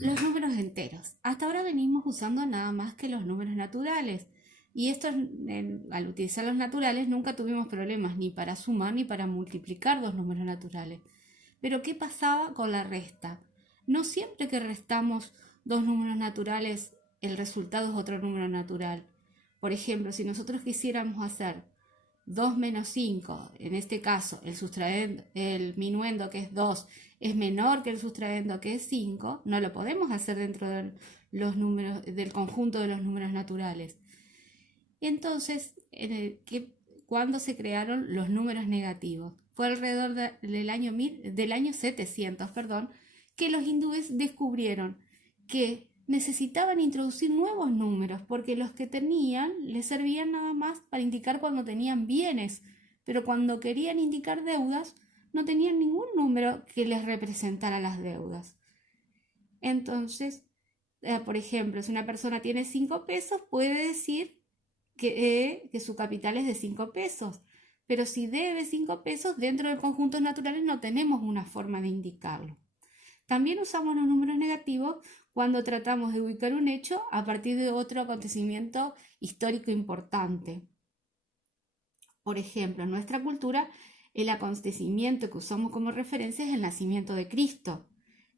Los números enteros. Hasta ahora venimos usando nada más que los números naturales. Y al utilizar los naturales nunca tuvimos problemas ni para sumar ni para multiplicar dos números naturales. Pero ¿qué pasaba con la resta? No siempre que restamos dos números naturales el resultado es otro número natural. Por ejemplo, si nosotros quisiéramos hacer 2 menos 5, en este caso el minuendo que es 2 es menor que el sustraendo que es 5, no lo podemos hacer dentro de los números, del conjunto de los números naturales. Entonces, ¿cuándo se crearon los números negativos? Fue alrededor del año 700, que los hindúes descubrieron que necesitaban introducir nuevos números porque los que tenían les servían nada más para indicar cuando tenían bienes, pero cuando querían indicar deudas no tenían ningún número que les representara las deudas. Entonces, por ejemplo, si una persona tiene 5 pesos, puede decir que su capital es de 5 pesos, pero si debe 5 pesos, dentro de conjuntos naturales no tenemos una forma de indicarlo. También usamos los números negativos cuando tratamos de ubicar un hecho a partir de otro acontecimiento histórico importante. Por ejemplo, en nuestra cultura, el acontecimiento que usamos como referencia es el nacimiento de Cristo.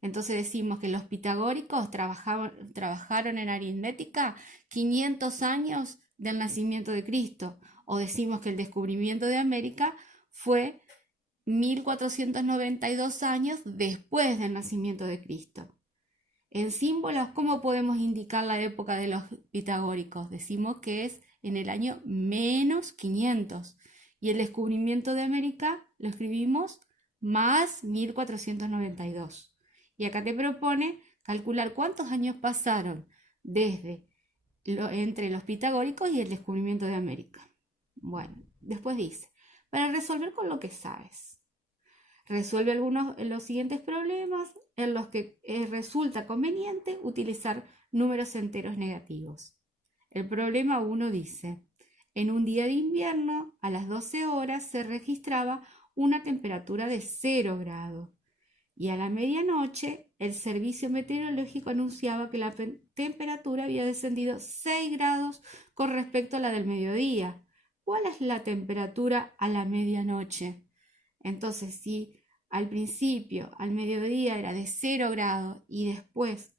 Entonces decimos que los pitagóricos trabajaron en aritmética 500 años del nacimiento de Cristo, o decimos que el descubrimiento de América fue 1492 años después del nacimiento de Cristo. En símbolos, ¿cómo podemos indicar la época de los pitagóricos? Decimos que es en el año menos 500 y el descubrimiento de América lo escribimos más 1492. Y acá te propone calcular cuántos años pasaron entre los pitagóricos y el descubrimiento de América. Bueno, después dice, para resolver con lo que sabes. Resuelve los siguientes problemas en los que resulta conveniente utilizar números enteros negativos. El problema 1 dice, en un día de invierno, a las 12 horas se registraba una temperatura de 0 grados y a la medianoche el servicio meteorológico anunciaba que la temperatura había descendido 6 grados con respecto a la del mediodía. ¿Cuál es la temperatura a la medianoche? Entonces, si al principio, al mediodía era de 0 grados y después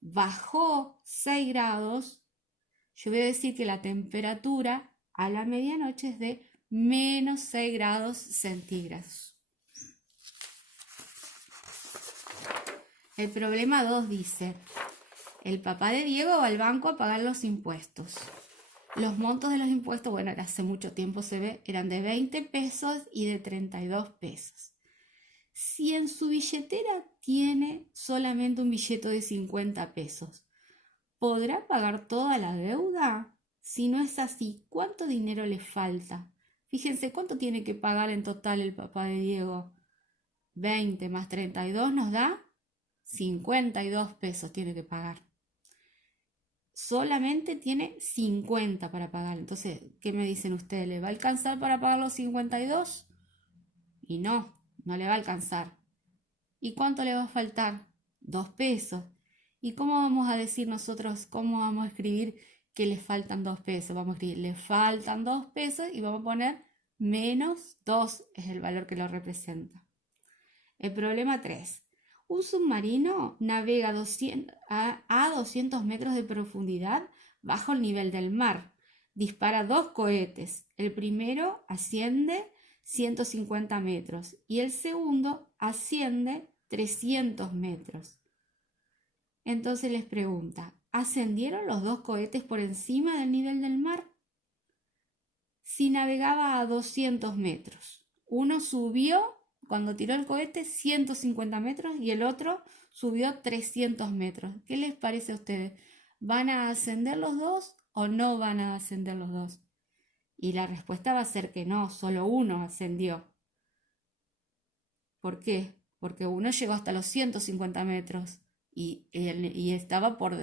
bajó 6 grados, yo voy a decir que la temperatura a la medianoche es de menos 6 grados centígrados. El problema 2 dice, el papá de Diego va al banco a pagar los impuestos. Los montos de los impuestos, bueno, hace mucho tiempo se ve, eran de 20 pesos y de 32 pesos. Si en su billetera tiene solamente un billete de 50 pesos, ¿podrá pagar toda la deuda? Si no es así, ¿cuánto dinero le falta? Fíjense, ¿cuánto tiene que pagar en total el papá de Diego? 20 más 32 nos da 52 pesos tiene que pagar. Solamente tiene 50 para pagar. Entonces, ¿qué me dicen ustedes? ¿Le va a alcanzar para pagar los 52? Y no le va a alcanzar. ¿Y cuánto le va a faltar? 2 pesos. ¿Y cómo vamos a decir nosotros, cómo vamos a escribir que le faltan 2 pesos? Vamos a escribir, le faltan 2 pesos y vamos a poner menos 2 es el valor que lo representa. El problema 3. Un submarino navega a 200 metros de profundidad bajo el nivel del mar. Dispara 2 cohetes. El primero asciende 150 metros y el segundo asciende 300 metros. Entonces les pregunta, ¿ascendieron los 2 cohetes por encima del nivel del mar? Si navegaba a 200 metros, uno subió cuando tiró el cohete 150 metros y el otro subió 300 metros. ¿Qué les parece a ustedes? ¿Van a ascender los dos o no van a ascender los dos? Y la respuesta va a ser que no, solo uno ascendió. ¿Por qué? Porque uno llegó hasta los 150 metros y estaba por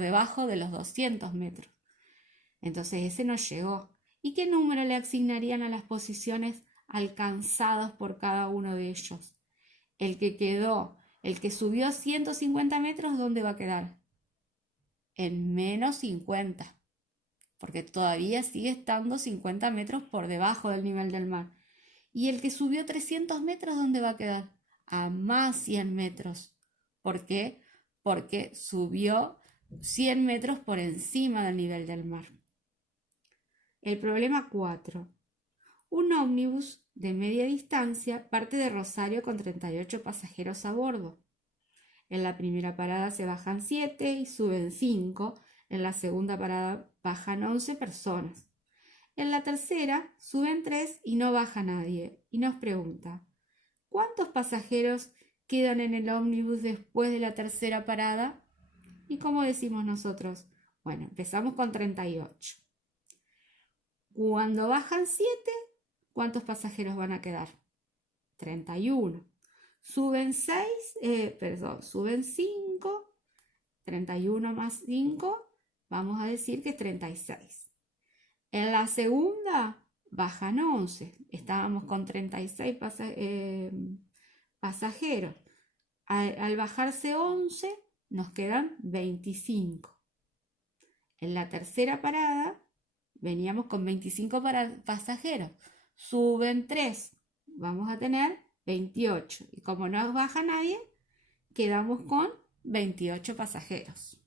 debajo de los 200 metros. Entonces ese no llegó. ¿Y qué número le asignarían a las posiciones alcanzadas por cada uno de ellos? El que subió 150 metros, ¿dónde va a quedar? En menos 50, porque todavía sigue estando 50 metros por debajo del nivel del mar. Y el que subió 300 metros, ¿dónde va a quedar? A más 100 metros. ¿Por qué? Porque subió 100 metros por encima del nivel del mar. El problema 4. Un ómnibus de media distancia parte de Rosario con 38 pasajeros a bordo. En la primera parada se bajan 7 y suben 5. En la segunda parada bajan 11 personas. En la tercera suben 3 y no baja nadie. Y nos pregunta, ¿cuántos pasajeros quedan en el ómnibus después de la tercera parada? ¿Y cómo decimos nosotros? Bueno, empezamos con 38. Cuando bajan 7, ¿cuántos pasajeros van a quedar? 31. Suben 5. 31 más 5, vamos a decir que es 36. En la segunda bajan 11. Estábamos con 36 pasajeros. Al bajarse 11, nos quedan 25. En la tercera parada veníamos con 25 pasajeros. Suben 3. Vamos a tener 28. Y como no baja nadie, quedamos con 28 pasajeros.